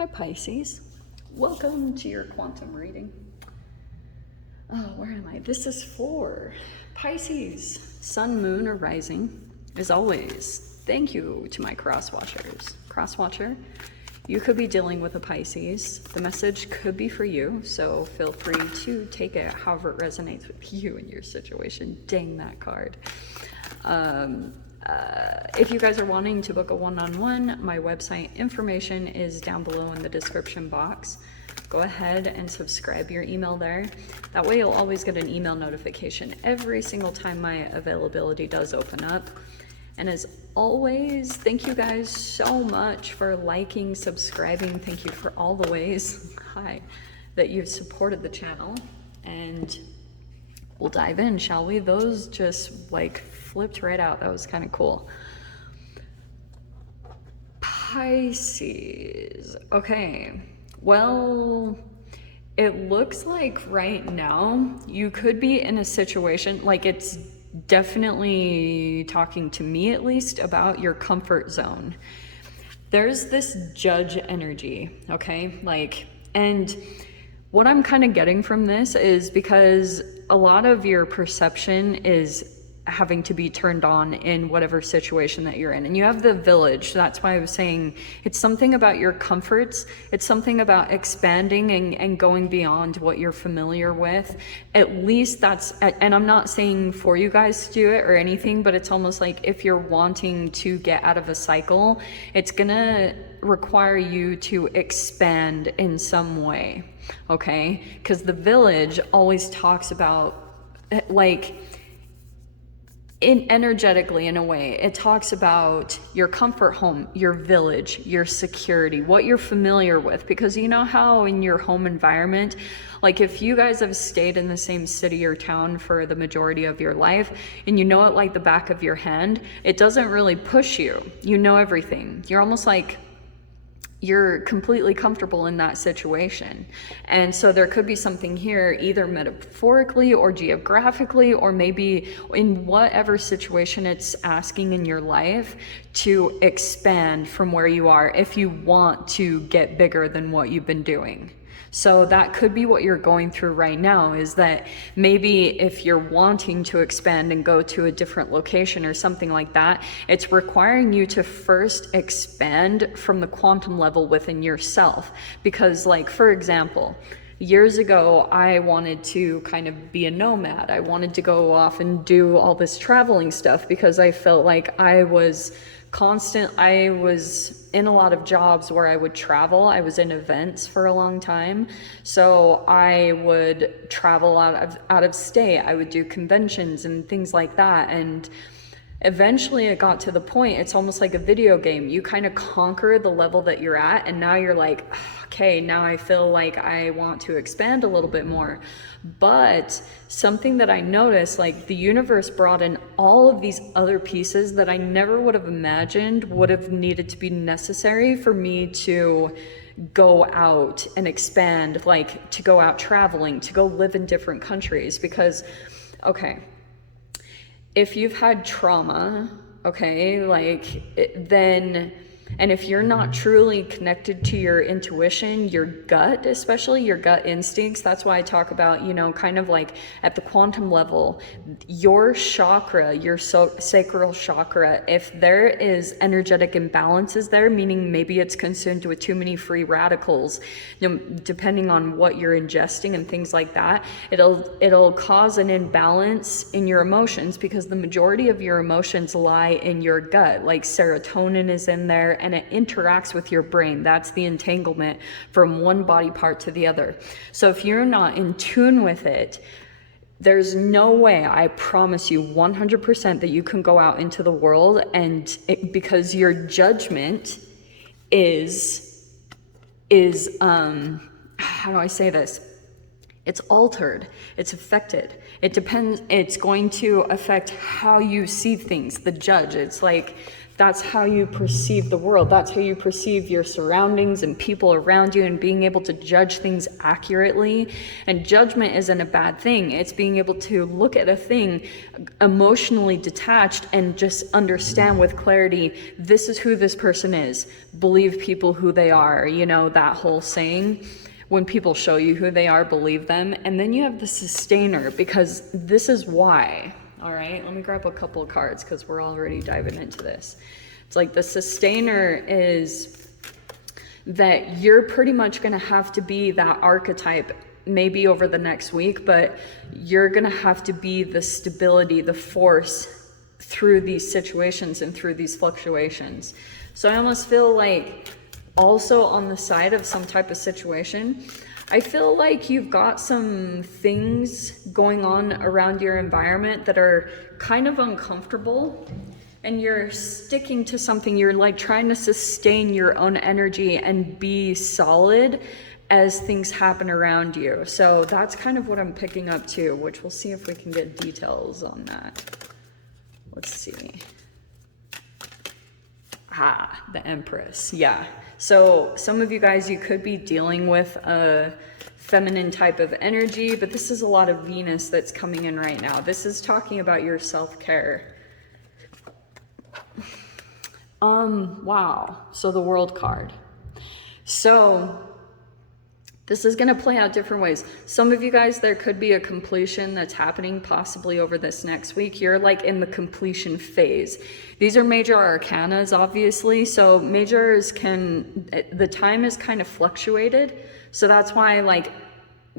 Hi Pisces, welcome to your quantum reading. Oh, where am I? This is for Pisces, sun, moon, or rising. As always, thank you to my cross-watchers. Cross-watcher, you could be dealing with a Pisces. The message could be for you, so feel free to take it however it resonates with you and your situation. Dang that card. If you guys are wanting to book a one-on-one, my website information is down below in the description box. Go ahead and subscribe your email there. That way you'll always get an email notification every single time my availability does open up. And as always, thank you guys so much for liking, subscribing. Thank you for all the ways, that you've supported the channel. And we'll dive in, shall we? Those just like flipped right out. That was kind of cool. Pisces. Okay. Well, it looks like right now you could be in a situation, like it's definitely talking to me at least about your comfort zone. There's this judge energy, okay? And what I'm kind of getting from this is because a lot of your perception is having to be turned on in whatever situation that you're in. And you have the village. That's why I was saying it's something about your comforts. It's something about expanding and going beyond what you're familiar with. At least that's, and I'm not saying for you guys to do it or anything, but it's almost like if you're wanting to get out of a cycle, it's gonna require you to expand in some way, okay? Because the village always talks about energetically, in a way, it talks about your comfort home, your village, your security, what you're familiar with. Because you know how in your home environment, like if you guys have stayed in the same city or town for the majority of your life and you know it like the back of your hand, it doesn't really push you. You know everything. You're almost like you're completely comfortable in that situation. And so there could be something here, either metaphorically or geographically, or maybe in whatever situation it's asking in your life to expand from where you are if you want to get bigger than what you've been doing. So that could be what you're going through right now, is that maybe if you're wanting to expand and go to a different location or something like that, it's requiring you to first expand from the quantum level within yourself. Because like, for example, years ago, I wanted to kind of be a nomad. I wanted to go off and do all this traveling stuff because I felt like I was in a lot of jobs where I would travel. I was in events for a long time. So I would travel out of state. I would do conventions and things like that. And eventually it got to the point, it's almost like a video game. You kind of conquer the level that you're at, and now you're like, okay, now I feel like I want to expand a little bit more. But something that I noticed, like the universe brought in all of these other pieces that I never would have imagined would have needed to be necessary for me to go out and expand, like to go out traveling, to go live in different countries. Because, okay, if you've had trauma, okay, then, and if you're not truly connected to your intuition, your gut, especially your gut instincts, that's why I talk about, you know, kind of like at the quantum level, your chakra, your sacral chakra, if there is energetic imbalances there, meaning maybe it's consumed with too many free radicals, you know, depending on what you're ingesting and things like that, it'll cause an imbalance in your emotions, because the majority of your emotions lie in your gut. Like serotonin is in there, and it interacts with your brain. That's the entanglement from one body part to the other. So if you're not in tune with it, there's no way, I promise you 100%, that you can go out into the world because your judgment is how do I say this? It's altered, it's affected. It depends, it's going to affect how you see things, the judge. It's like That's how you perceive the world. That's how you perceive your surroundings and people around you, and being able to judge things accurately. And judgment isn't a bad thing. It's being able to look at a thing emotionally detached and just understand with clarity, this is who this person is. Believe people who they are. You know, that whole saying. When people show you who they are, believe them. And then you have the sustainer, because this is why. All right, let me grab a couple of cards because we're already diving into this. It's like the sustainer is that you're pretty much going to have to be that archetype maybe over the next week, but you're going to have to be the stability, the force through these situations and through these fluctuations. So I almost feel like also on the side of some type of situation, I feel like you've got some things going on around your environment that are kind of uncomfortable, and you're sticking to something. You're like trying to sustain your own energy and be solid as things happen around you. So that's kind of what I'm picking up too, which we'll see if we can get details on that. Let's see. The Empress. Yeah. So some of you guys, you could be dealing with a feminine type of energy, but this is a lot of Venus that's coming in right now. This is talking about your self-care. Wow. So the World card. So this is going to play out different ways. Some of you guys, there could be a completion that's happening possibly over this next week. You're like in the completion phase. These are major arcanas, obviously. So majors the time is kind of fluctuated. So that's why, like,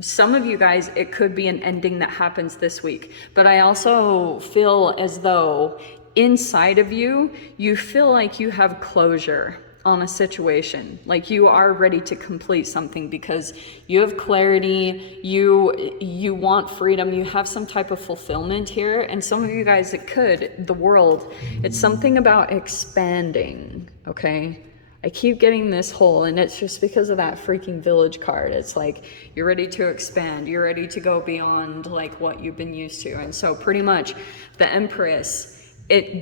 some of you guys, it could be an ending that happens this week. But I also feel as though inside of you, you feel like you have closure on a situation, like you are ready to complete something because you have clarity, you want freedom, you have some type of fulfillment here. And some of you guys, the world, it's something about expanding, okay? I keep getting this whole, and it's just because of that freaking Village card. It's like you're ready to expand, you're ready to go beyond like what you've been used to. And so pretty much the Empress,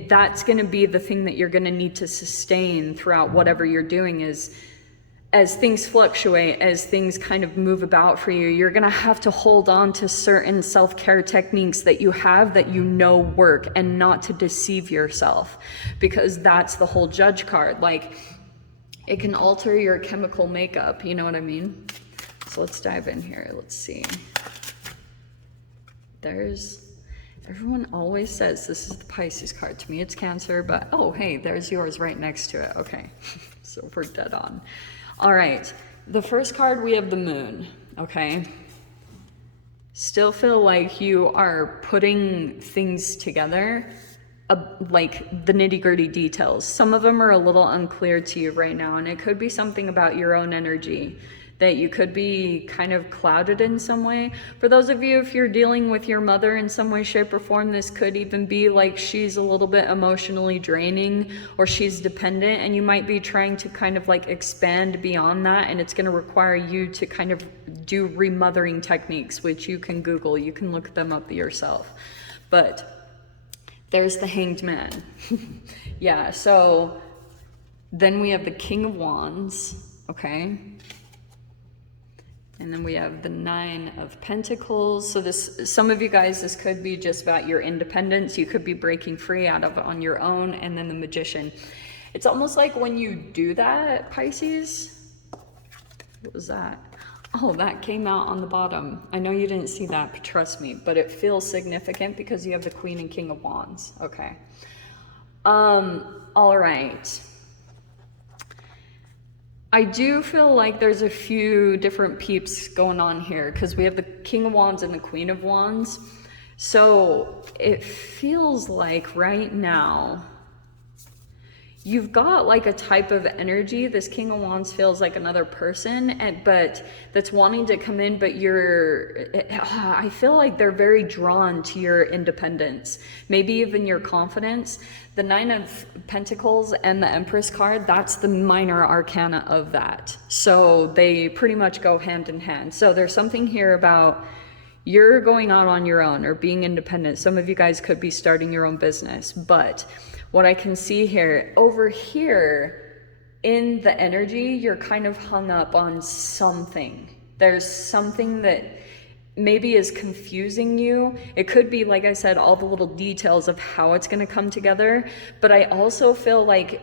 that's going to be the thing that you're going to need to sustain throughout whatever you're doing. Is as things fluctuate, as things kind of move about for you, you're going to have to hold on to certain self-care techniques that you have that you know work, and not to deceive yourself, because that's the whole Judge card. Like, it can alter your chemical makeup, you know what I mean? So let's dive in here. Let's see. Everyone always says this is the Pisces card. To me, it's Cancer, but oh, hey, there's yours right next to it. Okay, so we're dead on. All right, the first card, we have the Moon, okay? Still feel like you are putting things together, like the nitty-gritty details. Some of them are a little unclear to you right now, and it could be something about your own energy, that you could be kind of clouded in some way. For those of you, if you're dealing with your mother in some way, shape, or form, this could even be like she's a little bit emotionally draining, or she's dependent, and you might be trying to kind of like expand beyond that, and it's gonna require you to kind of do remothering techniques, which you can Google, you can look them up yourself. But there's the Hanged Man. Yeah, so then we have the King of Wands, okay? And then we have the Nine of Pentacles. So some of you guys, this could be just about your independence. You could be breaking free out of on your own. And then the Magician. It's almost like when you do that, Pisces. What was that? Oh, that came out on the bottom. I know you didn't see that, but trust me. But it feels significant because you have the Queen and King of Wands. Okay. All right. I do feel like there's a few different peeps going on here, because we have the King of Wands and the Queen of Wands. So it feels like right now you've got like a type of energy. This King of Wands feels like another person, but that's wanting to come in, but I feel like they're very drawn to your independence, maybe even your confidence. The Nine of Pentacles and the Empress card, that's the minor arcana of that. So they pretty much go hand in hand. So there's something here about you're going out on your own or being independent. Some of you guys could be starting your own business, but what I can see here, over here in the energy, you're kind of hung up on something. There's something that maybe is confusing you. It could be, like I said, all the little details of how it's going to come together. But I also feel like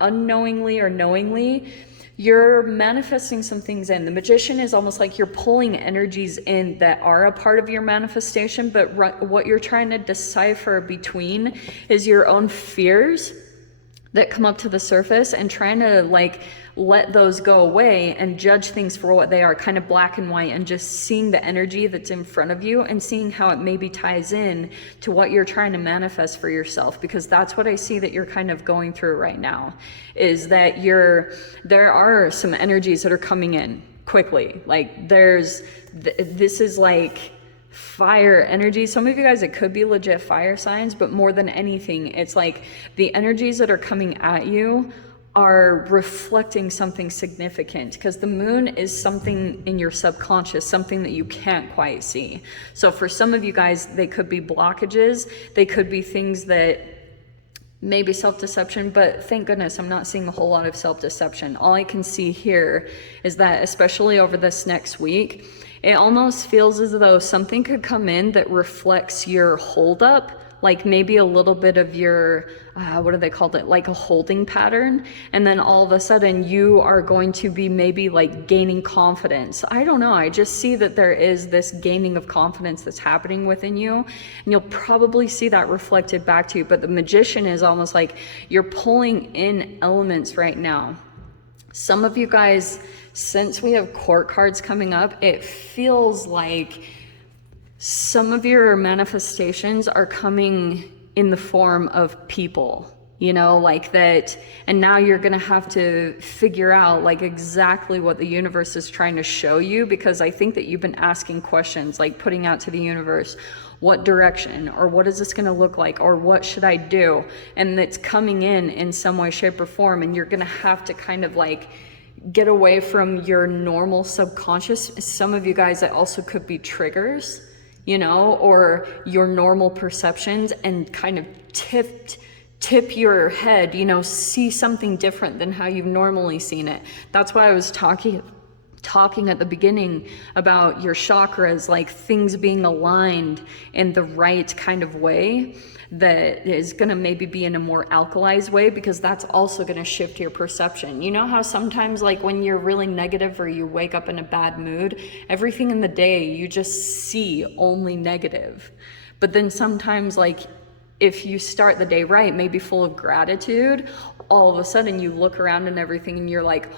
unknowingly or knowingly, you're manifesting some things in. The Magician is almost like you're pulling energies in that are a part of your manifestation, but what you're trying to decipher between is your own fears that come up to the surface, and trying to like let those go away and judge things for what they are, kind of black and white, and just seeing the energy that's in front of you and seeing how it maybe ties in to what you're trying to manifest for yourself. Because that's what I see that you're kind of going through right now, is that there are some energies that are coming in quickly. Like this is like fire energy. Some of you guys, it could be legit fire signs, but more than anything, it's like the energies that are coming at you are reflecting something significant, because the moon is something in your subconscious, something that you can't quite see. So for some of you guys, they could be blockages, they could be things that maybe self-deception, but thank goodness I'm not seeing a whole lot of self-deception. All I can see here is that, especially over this next week, it almost feels as though something could come in that reflects your holdup, like maybe a little bit of your, what do they call it? Like a holding pattern. And then all of a sudden you are going to be maybe like gaining confidence. I don't know. I just see that there is this gaining of confidence that's happening within you. And you'll probably see that reflected back to you. But the Magician is almost like you're pulling in elements right now. Some of you guys, since we have court cards coming up, it feels like some of your manifestations are coming in the form of people, you know, like that. And now you're going to have to figure out like exactly what the universe is trying to show you, because I think that you've been asking questions, like putting out to the universe, what direction, or what is this going to look like, or what should I do? And it's coming in some way, shape, or form. And you're going to have to kind of like get away from your normal subconscious. Some of you guys, that also could be triggers, you know, or your normal perceptions, and kind of tip your head, you know, see something different than how you've normally seen it. That's why I was talking at the beginning about your chakras, like things being aligned in the right kind of way that is going to maybe be in a more alkalized way, because that's also going to shift your perception. You know how sometimes like when you're really negative or you wake up in a bad mood, everything in the day you just see only negative. But then sometimes like if you start the day right, maybe full of gratitude, all of a sudden you look around and everything and you're like,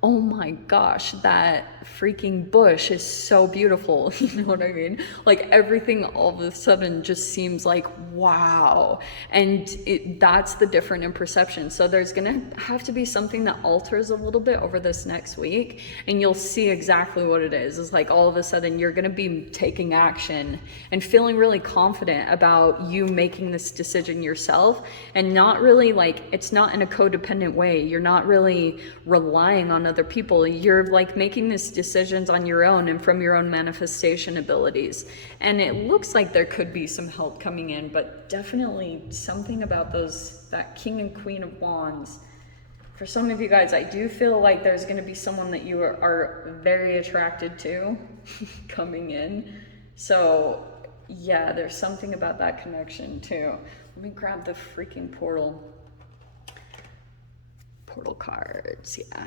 oh my gosh, that freaking bush is so beautiful. You know what I mean? Like everything all of a sudden just seems like, wow. And that's the difference in perception. So there's gonna have to be something that alters a little bit over this next week, and you'll see exactly what it is. It's like all of a sudden you're gonna be taking action and feeling really confident about you making this decision yourself, and not really like, it's not in a codependent way. You're not really relying on other people. You're like making these decisions on your own and from your own manifestation abilities. And it looks like there could be some help coming in, but definitely something about that King and Queen of Wands. For some of you guys, I do feel like there's going to be someone that you are very attracted to coming in. So yeah, there's something about that connection too. Let me grab the freaking portal cards. Yeah.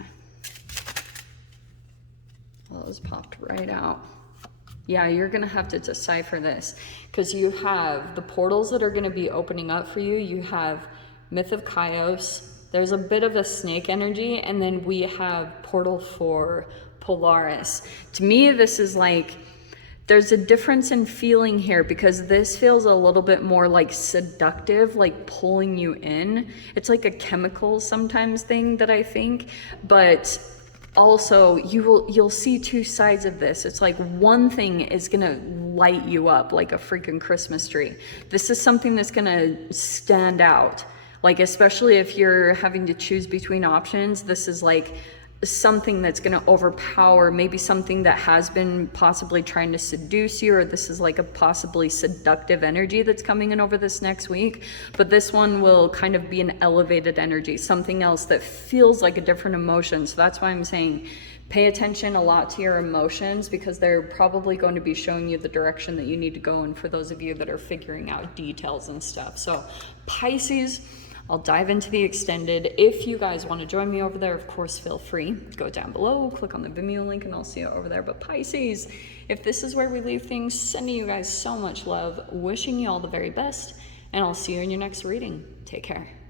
Well, those popped right out. Yeah, you're going to have to decipher this, because you have the portals that are going to be opening up for you. You have Myth of Chios. There's a bit of a snake energy, and then we have portal for Polaris. To me, this is like, there's a difference in feeling here, because this feels a little bit more like seductive, like pulling you in. It's like a chemical sometimes thing that I think, but also you'll see two sides of this. It's like one thing is gonna light you up like a freaking Christmas tree. This is something that's gonna stand out, like especially if you're having to choose between options. This is like something that's going to overpower, maybe something that has been possibly trying to seduce you, or this is like a possibly seductive energy that's coming in over this next week. But this one will kind of be an elevated energy, something else that feels like a different emotion. So that's why I'm saying pay attention a lot to your emotions, because they're probably going to be showing you the direction that you need to go in for those of you that are figuring out details and stuff. So Pisces, I'll dive into the extended. If you guys want to join me over there, of course, feel free. Go down below, click on the Vimeo link, and I'll see you over there. But Pisces, if this is where we leave things, sending you guys so much love, wishing you all the very best, and I'll see you in your next reading. Take care.